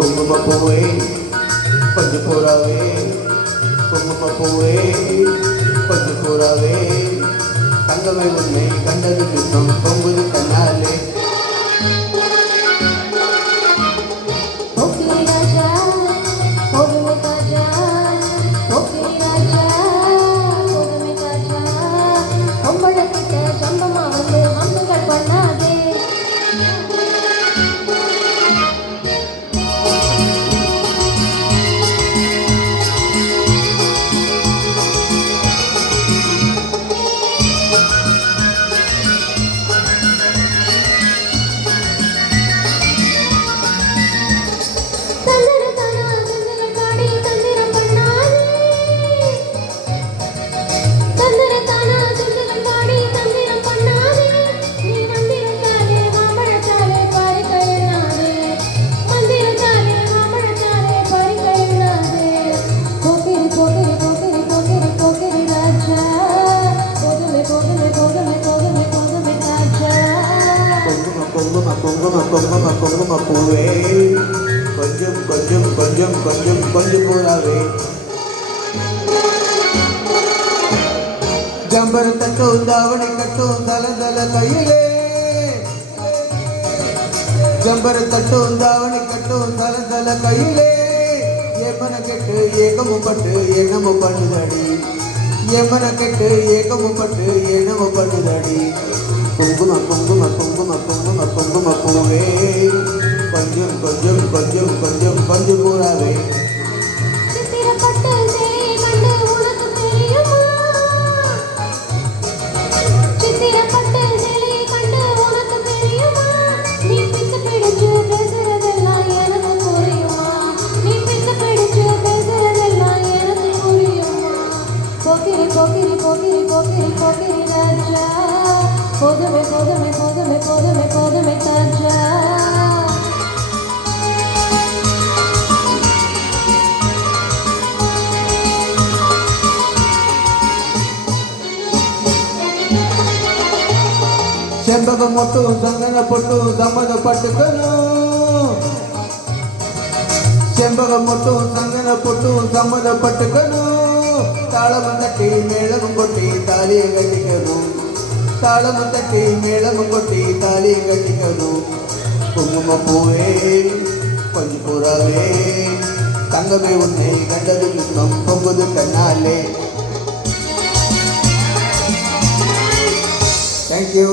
குங்குமப்பூவே கொஞ்சம் பூராவே, குங்குமப்பூவே கொஞ்சம் பூராவே, தங்கமே உன்னை கண்டது துக்கம் பொங்குது கண்ணாலே. குங்குமப்பூவே கொஞ்சம் கொஞ்சம் கொஞ்சம் கொஞ்சம் கொஞ்சம் பூராவே, ஜம்பர் தட்டும் தாவணி கட்டும் தல தல கையிலே, ஜம்பர் தட்டும் தாவணி கட்டும் தல தல கையிலே, ஏமன கெட்டு ஏகமும் பட்டு எண்ணமும் பண்ணுதடி, ஏமன கெட்டு ஏகமும் பட்டு எண்ணமும் பண்ணுதடி. குங்கும குங்கும குங்கும குங்கும குங்குமப்பூவே கொஞ்சம் கொஞ்சம் கொஞ்சம் கொஞ்சம் கொஞ்சம் பூராவே. போதுமே போதுமே போதுமே போதுமே போதுமே தாஜா. செம்பகம் மட்டும் சந்தன பொட்டு சம்மத பட்டுக்கணும், செம்பகம் மட்டும் சந்தன பொட்டு சம்மத பட்டுக்கணும், தாளம் தட்டி மேளம் கொட்டி தாலியை கட்டிக்கணும், தாளம் தட்டி மேளம் கொட்டி தாலியை கட்டிக்கணும். குங்குமப்பூவே கொஞ்சம் பூராவே, தங்கமே உன்னை கண்டது துக்கம் பொங்குது கண்ணாலே. தேங்க்யூ.